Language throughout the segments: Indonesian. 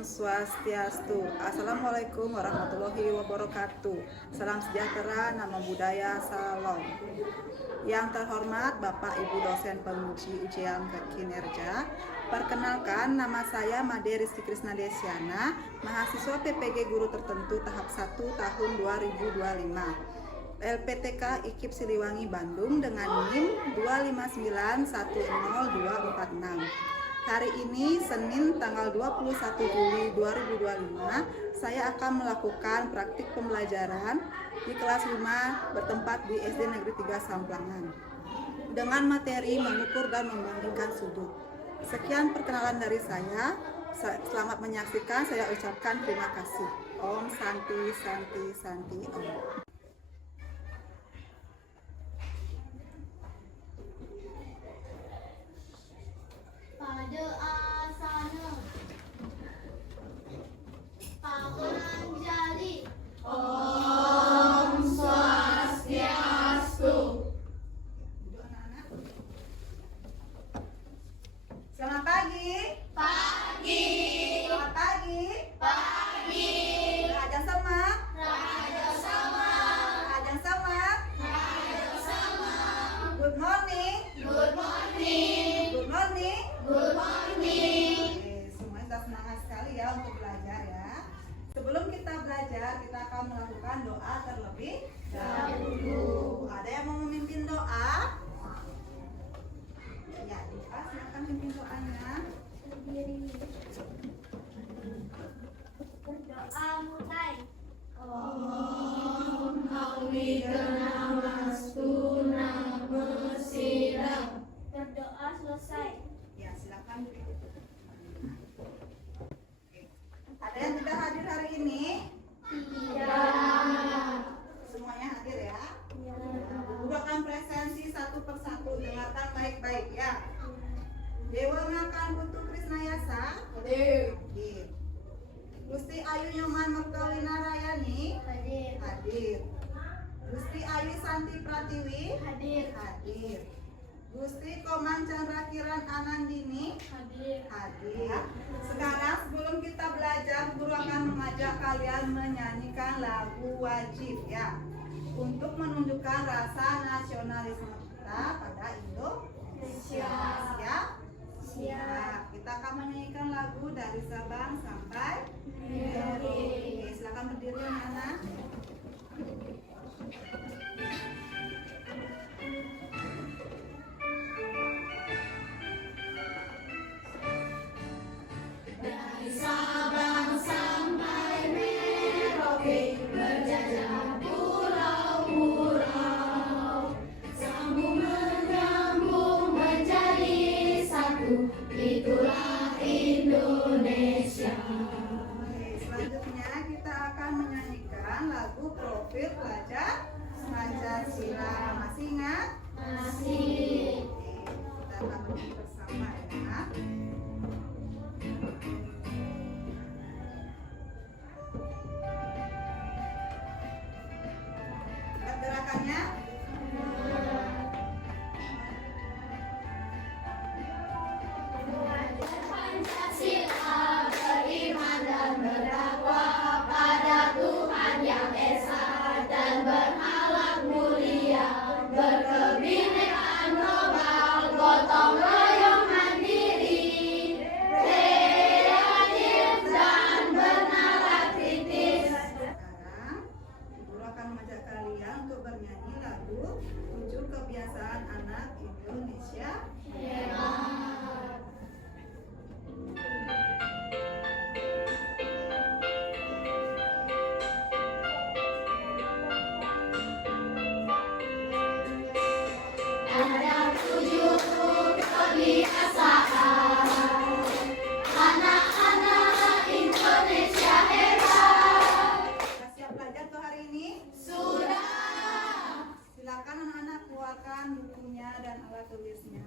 Om Swastiastu. Assalamualaikum warahmatullahi wabarakatuh. Salam sejahtera, nama budaya, salam. Yang terhormat Bapak Ibu dosen penguji ujian kinerja, perkenalkan nama saya Made Rizky Krisna Desiana, mahasiswa PPG Guru Tertentu tahap 1 tahun 2025. LPTK IKIP Siliwangi Bandung dengan NIM 259100246. Hari ini Senin tanggal 21 Juli 2025, saya akan melakukan praktik pembelajaran di kelas 5 bertempat di SD Negeri 3 Samplangan dengan materi mengukur dan membandingkan sudut. Sekian perkenalan dari saya. Selamat menyaksikan, saya ucapkan terima kasih. Om Santi Santi Santi Om. Pada asana Paman Jali Om Swastiastu. Selamat pagi. Pagi. Selamat pagi. Pagi. Raja Semak. Raja Samang. Raja Semak. Raja Samang. Good morning. Good morning. Good morning. Good morning. Oke, semuanya sudah semangat sekali ya untuk belajar ya. Sebelum kita belajar, kita akan melakukan doa terlebih dahulu. Ada yang mau memimpin doa? Ya, Diva, silakan pimpin doanya. Berdoa mulai. Om Awiganastu Namo Siram. Berdoa selesai. Ya, silakan. Oke. Ada yang tidak hadir hari ini? Tidak. Semuanya hadir ya. Guru akan presensi satu persatu, dengarkan baik-baik ya. Dewa Makan Putu Krisnayasa hadir. Gusti Ayu Nyoman Merkalina Rayani Hadir. hadir. Gusti Ayu Santi Pratiwi Hadir. hadir. Gusti Koman Chandra Kiran Anandini Hadir. hadir. Sekarang sebelum kita belajar, guru akan mengajak kalian menyanyikan lagu wajib ya, untuk menunjukkan rasa nasionalisme kita pada Indonesia. Siap? Siap. Kita akan menyanyikan lagu dari Sabang sampai Merauke. Oke, silakan berdiri anak-anak. Dari Sabang sampai Merauke, berjajah pulau-pulau, sambung menyambung menjadi satu, itulah Indonesia. Oke, selanjutnya kita akan menyanyikan lagu Profil Pelajar Pancasila. Masih ingat? Masih. Oke, kita akan berdiri bersama ya. Lihat gerakannya. Pancasila beriman dan berdakwah pada Tuhan yang esa dan berakhlak mulia, berkebinekaan global, gotong royong mandiri, kreatif dan bernalar kritis. Sekarang guru akan mengajak kalian untuk bernyanyi lagu 7 kebiasaan anak Indonesia. Ada 7 kebiasaan anak-anak Indonesia hebat. Sudah siap belajar tuh hari ini? Sudah. Silakan anak-anak keluarkan bukunya dan alat tulisnya.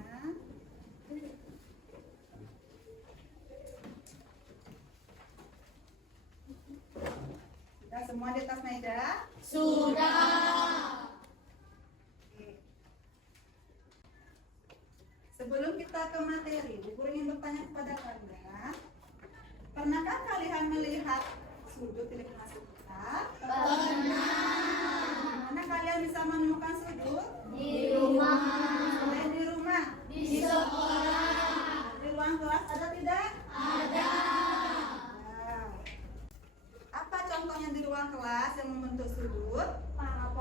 Sudah semua di atas meja? Sudah. Oke. Sebelum kita ke materi, Bu Guru ingin bertanya kepada kalian, Pernahkah kalian melihat sudut di kelas kita? Mana kalian bisa menemukan sudut? Di rumah, Selain di rumah, di sekolah, di ruang kelas ada tidak? ada. Nah, apa contohnya di ruang kelas yang membentuk sudut? Nah,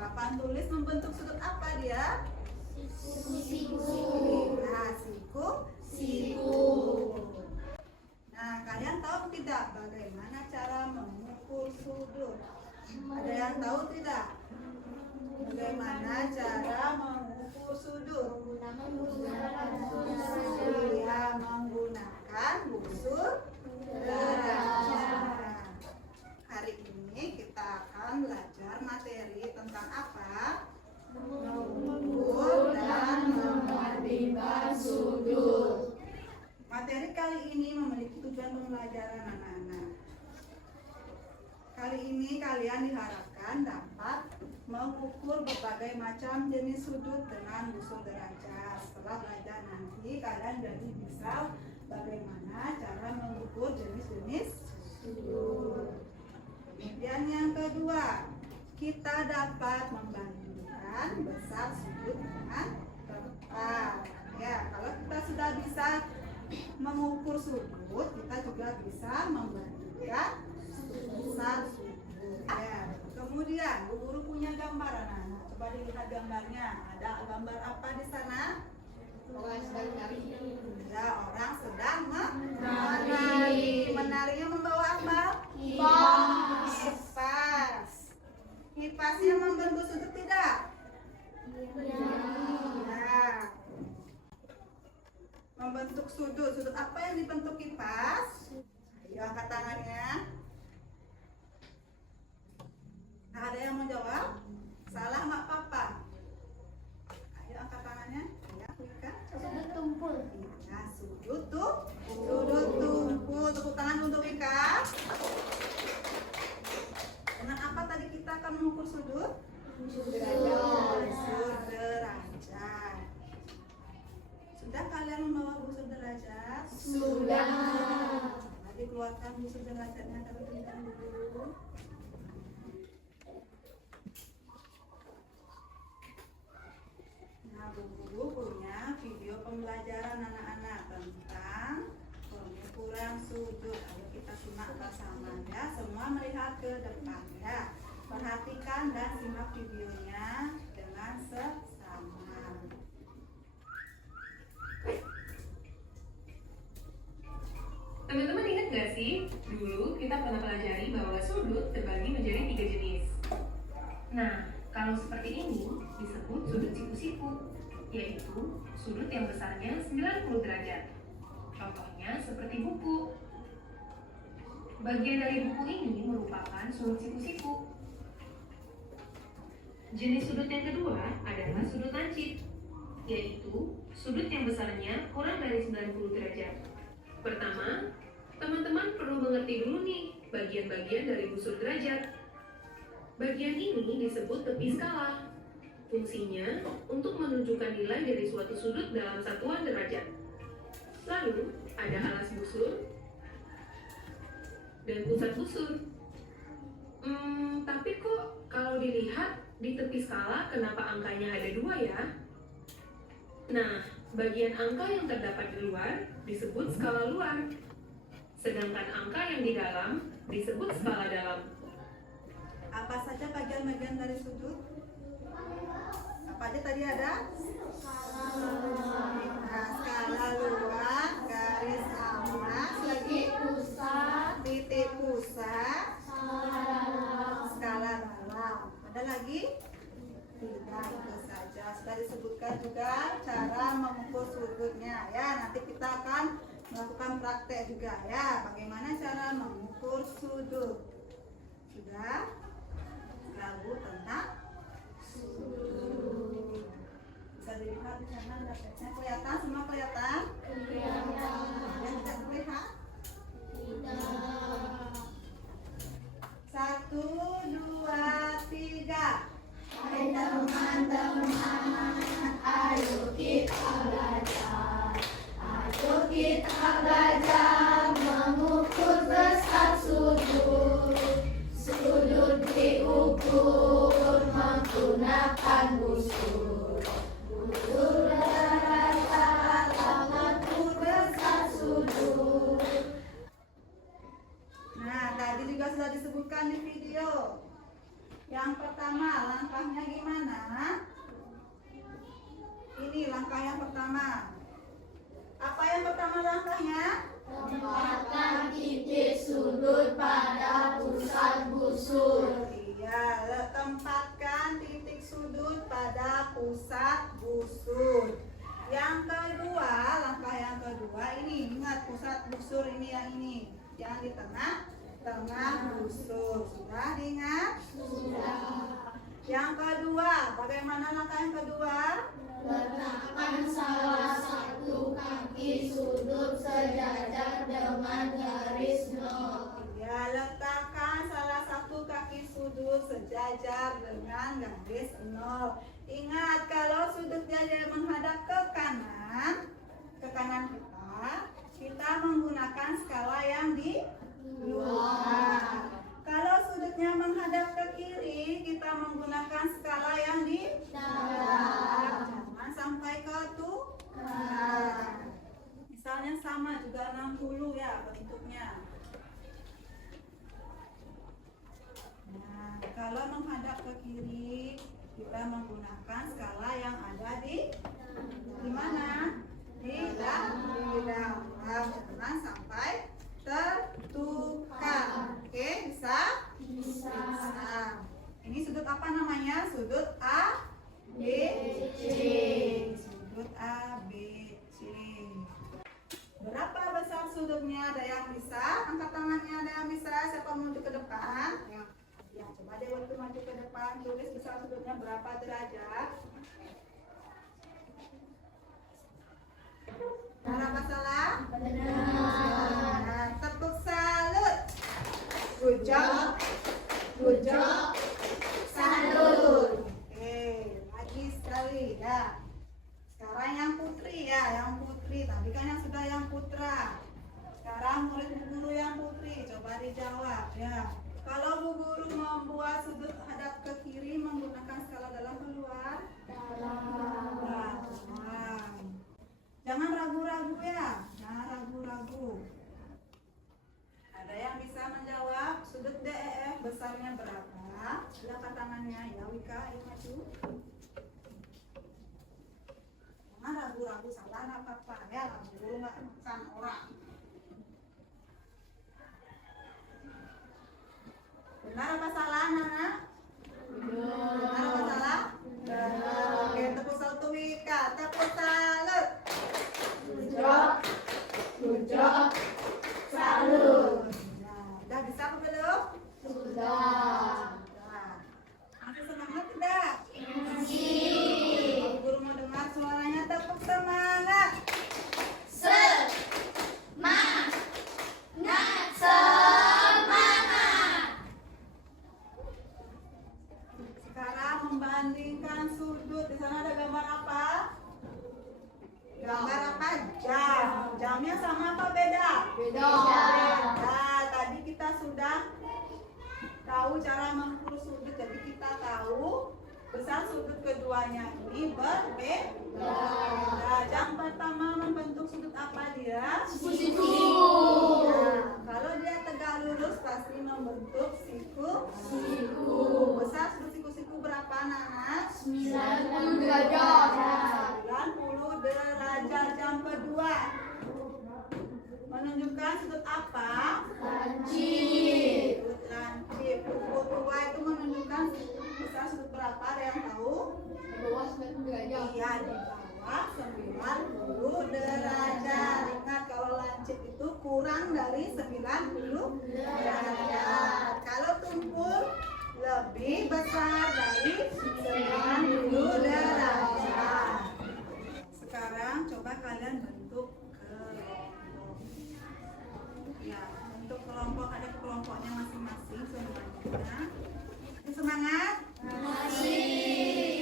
papan tulis membentuk sudut apa dia? Siku, Nah, siku. siku. Nah, kalian tahu tidak bagaimana cara mengukur sudut? Ada yang tahu tidak? Bagaimana cara mengukur sudut? Iya, menggunakan busur derajat. Hari ini kita akan belajar materi tentang apa? Mengukur dan Membandingkan sudut. Materi kali ini memiliki tujuan pembelajaran anak-anak. Kali ini kalian diharapkan dapat mengukur berbagai macam jenis sudut dengan busur derajat. Setelah belajar nanti kalian jadi bisa bagaimana cara mengukur jenis-jenis sudut. Kemudian yang kedua, kita dapat membandingkan besar sudut dengan tepat. Ya, kalau kita sudah bisa mengukur sudut, kita juga bisa membandingkan besar sudut. Ya. Kemudian, Bu Guru punya gambar anak-anak. Coba dilihat gambarnya. Ada gambar apa di sana? Ya, orang sedang menari. Menarinya membawa apa? Kipas. Kipasnya membentuk sudut tidak? Ya. Membentuk sudut. Sudut apa yang dibentuk kipas? Ayo angkat tangannya. Nah, ada yang mau jawab? Salah nggak apa-apa? Ayo angkat tangannya. Ya, Wika. Sudut tumpul. Ya, sudut tuh. Sudut tumpul. Tepuk tangan untuk Wika. Dengan apa tadi kita akan mengukur sudut? Busur derajat. Sudah kalian membawa busur derajat? Sudah. Coba dikeluarkan busur derajatnya terlebih dahulu. Nah, Bu Guru punya video pembelajaran anak-anak tentang pengukuran sudut. Ayo kita simak bersama ya. Semua melihat ke depan ya. Perhatikan dan simak videonya dengan seksama. Teman-teman ingat gak sih, dulu kita pernah pelajari bahwa sudut terbagi menjadi 3 jenis. Nah, kalau seperti ini disebut sudut siku-siku, yaitu sudut yang besarnya 90 derajat. Contohnya seperti buku. Bagian dari buku ini merupakan sudut siku-siku. Jenis sudut yang kedua adalah sudut lancip, yaitu sudut yang besarnya kurang dari 90 derajat. Pertama, teman-teman perlu mengerti dulu nih bagian-bagian dari busur derajat. Bagian ini disebut tepi skala. Fungsinya untuk menunjukkan nilai dari suatu sudut dalam satuan derajat. Lalu, ada alas busur dan pusat busur. Tapi kok kalau dilihat di tepi skala kenapa angkanya ada 2 ya? Nah, bagian angka yang terdapat di luar disebut skala luar. Sedangkan angka yang di dalam disebut skala dalam. Apa saja bagian-bagian dari sudut? Apa aja tadi ada? Nah, skala luar, garis atas, lagi titik pusat, skala dalam. Ada lagi? Tidak, itu saja. Sudah disebutkan juga cara mengukur sudutnya. Ya, nanti kita akan melakukan praktek juga ya. Bagaimana cara mengukur sudut? Sudah? Lalu tentang sudut. Bisa dilihat di sana grafiknya. Kelihatan? Semua kelihatan? Yang tidak terlihat? Satu, dua, tiga. Hai teman-teman, ayo kita belajar. Ayo kita belajar hadapan busur. Busur berrata, tanganku besar sudut. Nah, tadi juga sudah disebutkan di video. Yang pertama, langkahnya gimana? Ini langkah yang pertama. Apa yang pertama langkahnya? Tempatkan titik sudut pada pusat busur. Iya, tempatkan titik sudut pada pusat busur. Yang kedua, langkah yang kedua ini, ingat pusat busur ini yang ini. Yang di tengah busur. Sudah diingat? Sudah. Yang kedua, bagaimana langkah yang kedua? Letakkan salah satu kaki sudut sejajar dengan garis nol. Ya, letakkan salah satu kaki sudut sejajar dengan garis nol. Ingat, kalau sudutnya dia menghadap ke kanan kita menggunakan skala yang di luar. Kalau sudutnya menghadap ke kiri, kita menggunakan skala yang di dalam. Jangan sampai ke tengah. Misalnya sama juga 60 ya bentuknya. Nah, kalau menghadap ke kiri, kita menggunakan skala yang ada di mana? Di dalam. Jangan sampai tertukar. Oke, bisa? Bisa. Ini sudut apa namanya? Sudut A, B, C. Sudut A, B, C. Berapa besar sudutnya? Ada yang bisa? Angkat tangannya, ada yang bisa? Siapa mau maju ke depan? Ya, coba deh waktu maju ke depan, tulis besar sudutnya berapa derajat. Benar apa salah? Benar. Tepuk salut. Good job. Good job. Salut. Oke, lagi sekali ya. Sekarang yang putri ya, yang putri. Tadi kan yang sudah yang putra. Sekarang murid Bu Guru yang putri. Coba dijawab ya. Kalau Bu Guru membuat sudut hadap ke kiri menggunakan skala dalam keluar? Dalam. Jangan ragu-ragu ya. Jangan ragu-ragu. Ada yang bisa menjawab sudut DEF besarnya berapa? Angkat tangannya ya Wika, ayo maju. Jangan ragu-ragu, salah nggak apa-apa ya, guru nggak bukan orang. Benar apa salah, Nana? Benar apa salah? Benar. Oke, tepuk salut Wika, tepuk salut. Good job. Salut. Nah, udah bisa apa belum? Sudah. Masih semangat tidak? Masih. Guru mau dengar suaranya, tepuk semangat. Semangat. Sekarang membandingkan sudut. Di sana ada gambar apa? Gambar apa? Jam. Jamnya sama apa beda? Beda. Nah, tadi kita sudah tahu cara mengukur sudut. Jadi kita tahu besar sudut keduanya ini berbeda. Nah, jam pertama membentuk sudut apa dia? Siku. Nah, kalau dia tegak lurus pasti membentuk siku. Besar sudut siku-siku berapa, Nana? 90 derajat. 90 derajat. Jam kedua menunjukkan sudut apa? Lancip. Sudut lancip. Buku tua itu menunjukkan besar sudut berapa? Ada yang tahu? Di bawah 90 derajat. Iya, di bawah 90 derajat. Ingat kalau lancip itu kurang dari 90 derajat. Kalau tumpul lebih besar dari 90 derajat. Sekarang coba kalian bentuk kelompok. Ya, bentuk kelompok ada kelompoknya masing-masing semuanya. Semangat? Masih.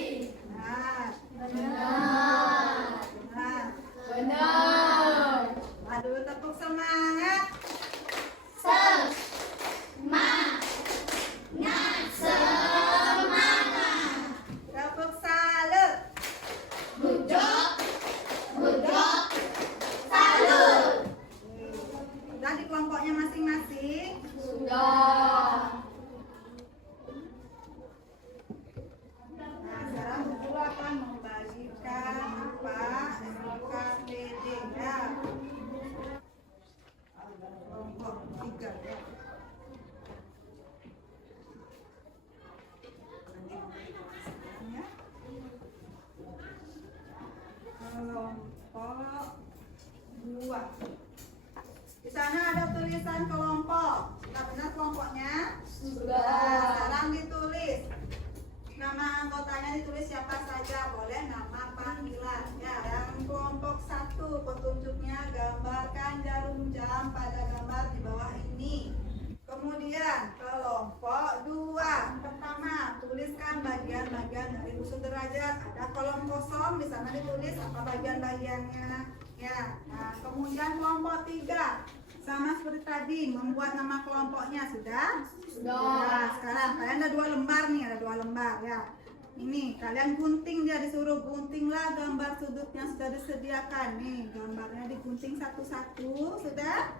derajat. Ada kolom kosong, di sana ditulis apa bagian-bagiannya. Ya, nah, kemudian kelompok 3 sama seperti tadi, membuat nama kelompoknya sudah? Sudah. Sekarang kalian ada 2 lembar nih, ada 2 lembar ya. Ini kalian gunting, dia disuruh guntinglah gambar sudut yang sudah disediakan nih. Gambarnya digunting satu-satu, sudah?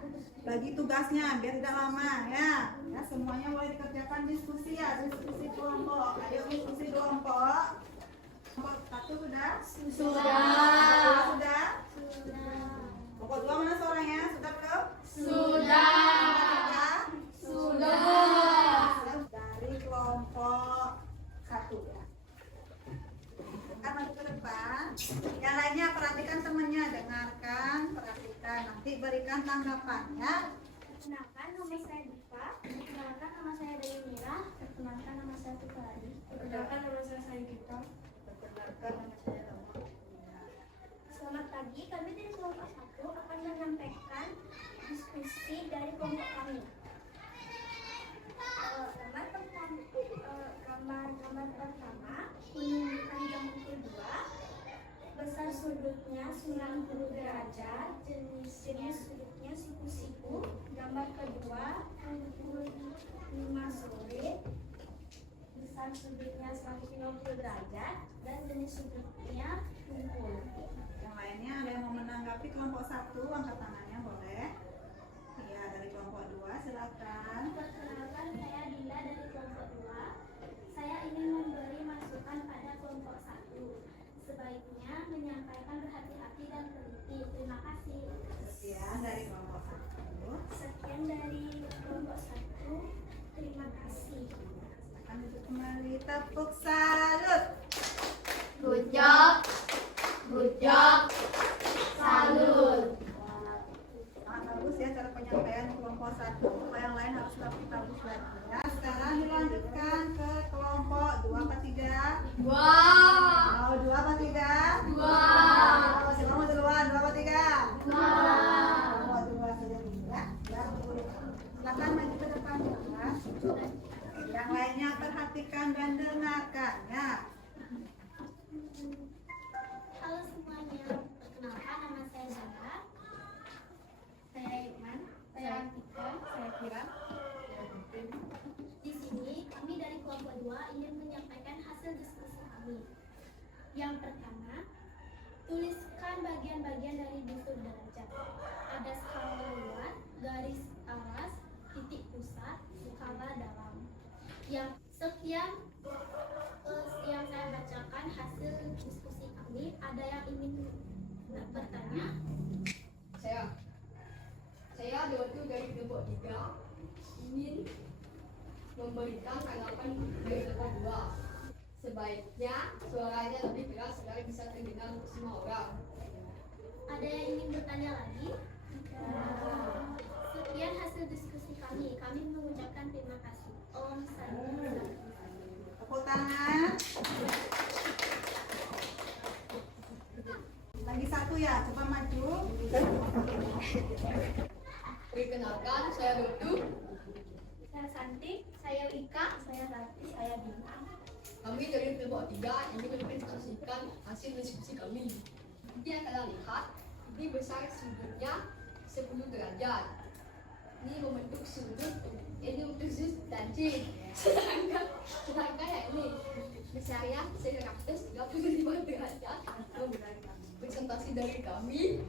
Bagi tugasnya biar tidak lama ya. Ya, semuanya boleh dikerjakan diskusi ya, diskusi kelompok. Ayo diskusi kelompok. Kelompok 1 sudah? Sudah. Kelompok 2 mana suaranya? Sudah belum? Dari kelompok 1 ya. Kan maju ke depan. Yang lainnya perhatikan temannya, dengarkan, perhatikan, nanti berikan tanggapannya. Perkenalkan nama saya Diva. Perkenalkan nama saya Dewi Mira. Perkenalkan nama saya Tukaradi. Perkenalkan nama saya Sayyidita. Perkenalkan nama saya Rama. Selamat pagi, kami dari kelompok 1 akan menyampaikan diskusi dari kelompok kami. Gambar pertama menunjukkan jam pukul 2, besar sudutnya 90 derajat, jenis sudutnya siku-siku. Gambar kedua pukul 5 sore, besar sudutnya 150 derajat dan jenis sudutnya pukul. Yang lainnya ada yang mau menanggapi kelompok 1, angkat tangannya boleh. Iya, dari kelompok 2 silakan. Perkenalkan, saya Dinda dari kelompok 2. Saya ingin memberi masukan pada kelompok 1. Sebaiknya menyampaikan berhati-hati dan teliti. Terima kasih. Sekian dari kelompok 1. Sekian dari kelompok 1. Terima kasih. Akan duduk kembali, tepuk salut. Good job. Salut. Sangat bagus ya cara penyampaian kelompok 1. Kalau yang lain harus lebih bagus lagi ya. Sekarang dilanjutkan ke kelompok 2 apa 3? Mau 2 apa 3? Masih mau duluan 2 apa 3? Mau 2 saja ya. Silakan maju ke depan ya. Yang lainnya perhatikan dan dengarkan ya. Halo semuanya, perkenalkan nama saya Zara. Saya Irman, saya Antika, saya Kira. Di sini kami dari kelompok 2 ingin menyampaikan hasil diskusi kami. Yang pertama, tuliskan bagian-bagian dari busur derajat. Ada skala luar, garis aras, titik pusat, skala dalam. Yang yang saya bacakan hasil diskusi kami. Ada yang ingin bertanya? Saya Dodo dari kelompok 3 ingin memberikan tanggapan dari kelompok 2. Sebaiknya suaranya lebih keras agar bisa terdengar untuk semua orang. Ada yang ingin bertanya lagi? Sekian hasil diskusi kami. Kami mengucapkan terima kasih. Om Santi. Tepuk tangan. Lagi 1 ya, coba maju. Perkenalkan, saya Dodo. Saya Santi, saya Ika, saya Rati, saya Bintang. Kami dari kelompok 3 ingin mempresentasikan hasil diskusi kami. Seperti yang kalian lihat, ini besar sudutnya 10 derajat. Ini membentuk sudut, ini untuk sudut lancip. Sedangkan yang ini besarnya 135 derajat. Presentasi dari kami.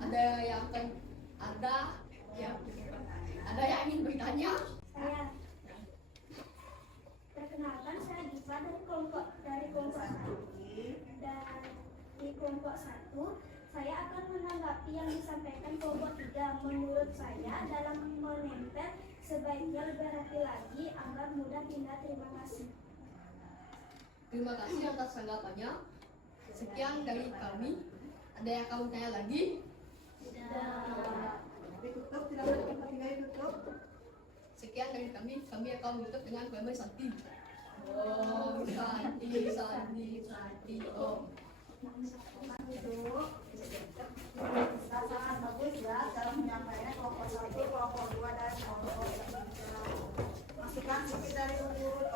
Ada yang ingin bertanya? Saya perkenalkan, saya Diva dari kelompok 1. Dan di kelompok 1 saya akan menanggapi yang disampaikan kelompok 3. Menurut saya dalam menempel sebaiknya lebih hati lagi agar mudah pindah. Terima kasih. Terima kasih atas tanggapannya. Sekian dari kami. Ada yang kamu tanya lagi? Ditutup, silakan kelompok 3 ditutup. Sekian dari kami akan menutup dengan Bambang Santi. Om Santi, Om. Duduk. Sangat bagus ya cara menyampaikan kelompok 1, kelompok 2 dan kelompok 3. Masukkan sedikit dari urut.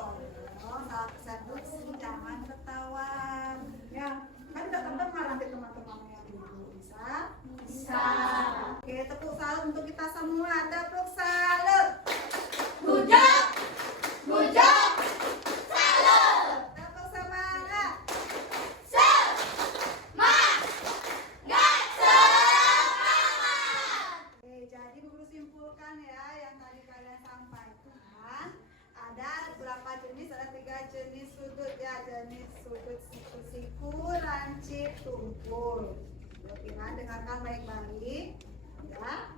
Satu, jangan ketawa. siku, lancip, tumpul. Pikiran dengarkan baik-baik. Ya.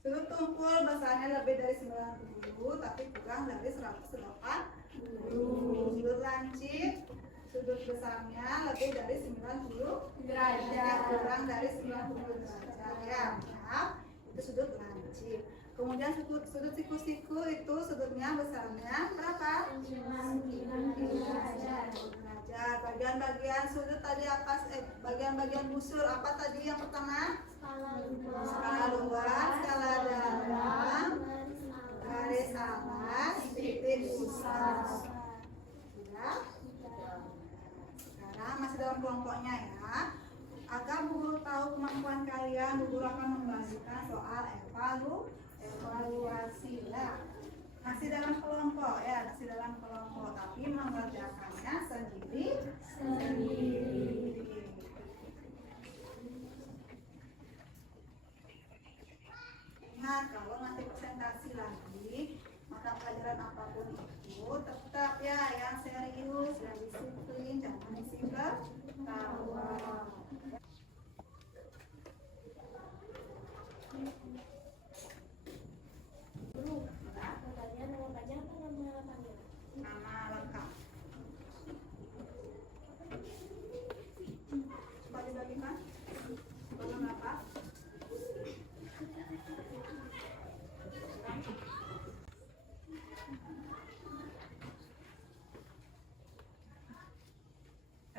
Sudut tumpul besarnya lebih dari 90, tapi kurang dari 180. Sudut lancip, sudut besarnya lebih dari 90 derajat, kurang dari 90 derajat. Ya, maaf, itu sudut lancip. Kemudian sudut siku-siku itu sudutnya besarnya berapa? 90 derajat. Bagian-bagian sudut tadi apa? Bagian-bagian busur apa tadi yang pertama? Skala luas, skala dalam, garis alas, titik pusat. Ya. Sekarang masih dalam kelompoknya ya. Agar Bu Guru tahu kemampuan kalian, Bu Guru akan membagikan soal evaluasi ya. Masih dalam kelompok ya, masih dalam kelompok, tapi mengerjakannya sendiri. Ingat, kalau nanti presentasi lagi, mata pelajaran apapun itu tetap ya yang serius, yang disiplin, jangan isi ketawa. Nama lengkap. Coba dibagikan. Tolong apa?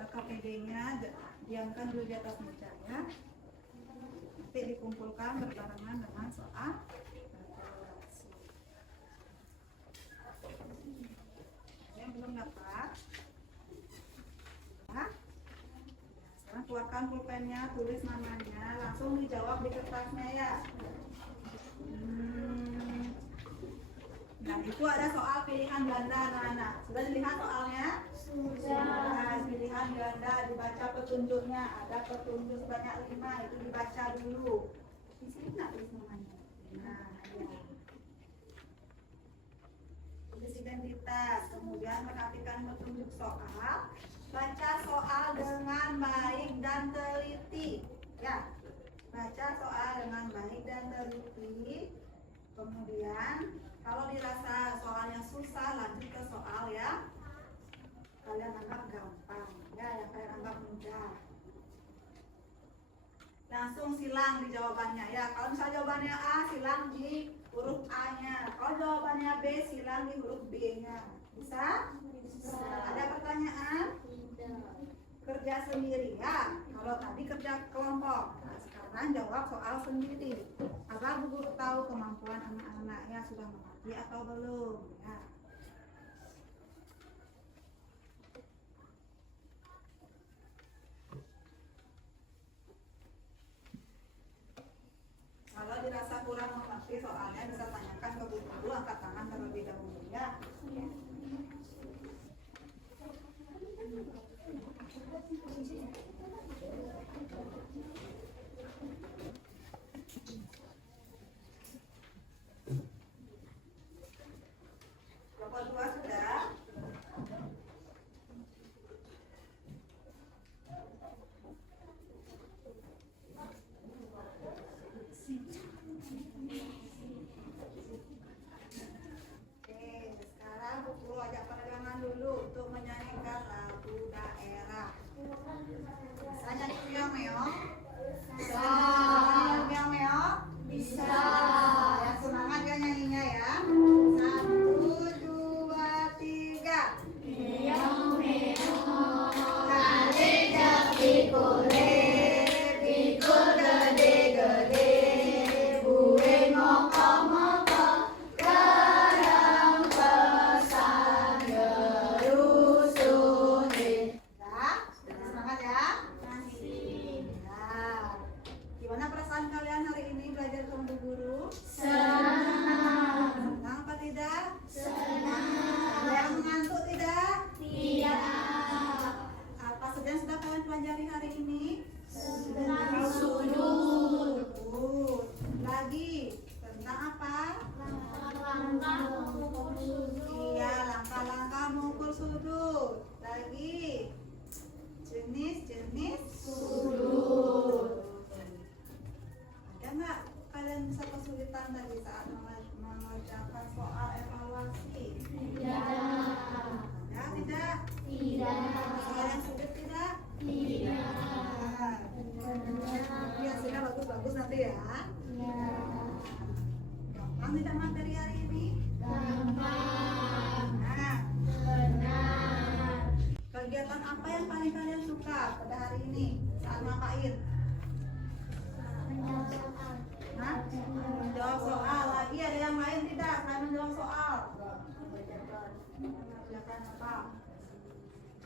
LKPD-nya diamkan dulu di atas meja ya. Nanti dikumpulkan berbarengan dengan soal evaluasi. Yang belum dapat, ya. Sekarang keluarkan pulpennya, tulis namanya, langsung dijawab di kertasnya ya. Nah, itu ada soal pilihan ganda anak-anak. Sudah dilihat soalnya? Sudah. Pilihan ganda, dibaca petunjuknya. Ada petunjuk sebanyak 5, itu dibaca dulu. Di sini nggak tulis namanya? Nah, ya. Tulis identitas, kemudian perhatikan petunjuk soal. Baca soal dengan baik dan teliti. Ya, baca soal dengan baik dan teliti. Kemudian kalau dirasa soalnya susah, lanjut ke soal ya kalian anggap gampang, ya yang kalian anggap mudah. Langsung silang di jawabannya ya. Kalau misalnya jawabannya A, silang di huruf A-nya. Kalau jawabannya B, silang di huruf B-nya. Bisa? Bisa. Ada pertanyaan? Tidak. Kerja sendiri ya. Kalau tadi kerja kelompok. Nah, sekarang jawab soal sendiri. Agar Bu Guru tahu kemampuan anak-anaknya sudah mengerti atau belum. Ya. Kalau dirasa kurang mengerti soalnya bisa tanyakan ke Bu Guru, angkat tangan terlebih dahulu ya. Kelompok 2 sudah. Sekarang Bu Guru ajak peregangan dulu untuk menyanyikan lagu daerah. Bisa nyanyi meong-meong? Bisa. Meong-meong? Bisa. Ya, semangat ya nyanyinya ya. 1, 2, 3. Meong-meong. Kali pikule, pikul gede-gede, buwe moko-moko, garang pesan gerusunin. Ya, semangat ya. Nah, gimana perasaan kalian hari ini belajar sama Bu Guru? Senang. Senang apa tidak? Senang. Ada yang mengantuk tidak? Tidak. Apa saja yang sudah kalian pelajari hari ini? Tentang sudut. Lagi tentang apa? Langkah mengukur sudut. Iya, langkah-langkah mengukur sudut. Lagi apa yang paling kalian suka pada hari ini saat ngapain? Menjawab soal. Hah? Menjawab soal. Lagi ada yang lain tidak? Selain menjawab soal. Mengerjakan apa?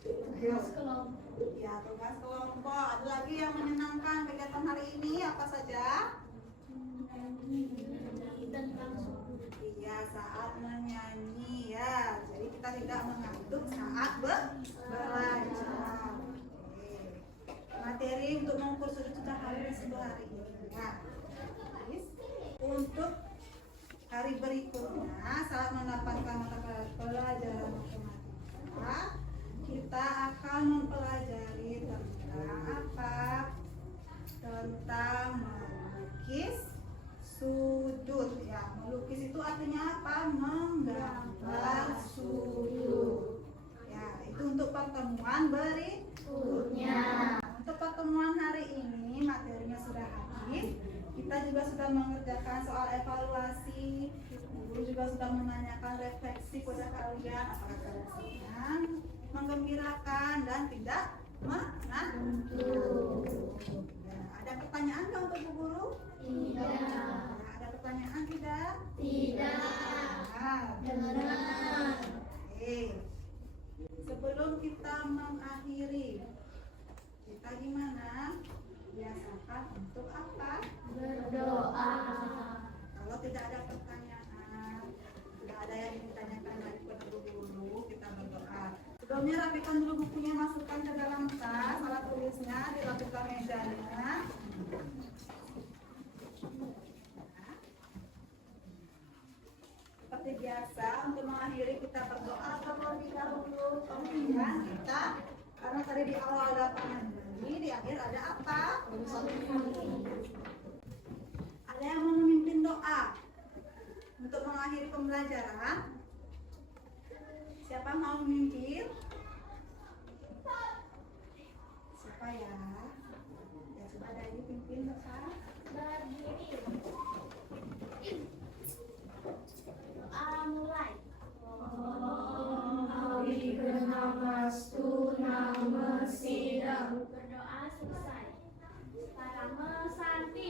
Tugas kelompok. Ya, tugas kelompok. Ada lagi yang menyenangkan kegiatan hari ini apa saja? Tentang suku. Iya, saat menyanyi ya. Jadi kita tidak mengantuk saat belajar. Oke. Materi untuk mengukur sudut sudah habis untuk hari ini. Ya. Untuk hari berikutnya saat mendapatkan mata pelajaran matematika, kita akan mempelajari tentang apa? Tentang melukis sudut. Ya, melukis itu artinya apa? Menggambar sudut. Ya, itu untuk pertemuan berikutnya. Untuk pertemuan hari ini materinya sudah habis. Kita juga sudah mengerjakan soal evaluasi. Guru juga sudah menanyakan refleksi kepada kalian. Apakah kalian senang, menggembirakan, dan tidak mengantuk? Ya, ada pertanyaan nggak untuk Bu Guru? Tidak. Ya, ada pertanyaan tidak? Tidak. Benar. Oke. Sebelum kita mengakhiri, kita gimana? Biasakan untuk apa? Berdoa. Kalau tidak ada pertanyaan, tidak ada yang ditanyakan lagi kepada guru, kita berdoa. Sebelumnya rapikan dulu bukunya, masukkan ke dalam tas, alat tulisnya dirapikan mejanya. Seperti biasa, untuk mengakhiri kita berdoa terlebih dahulu. Kemudian kita, karena tadi di awal ada penyanyi, di akhir ada apa? Ada yang mau memimpin doa untuk mengakhiri pembelajaran? Siapa mau memimpin? Siapa ya? Ya sudah, ada ini pimpin Bapak. Berdiri. Doa mulai. Berdoa selesai. Para mesanti.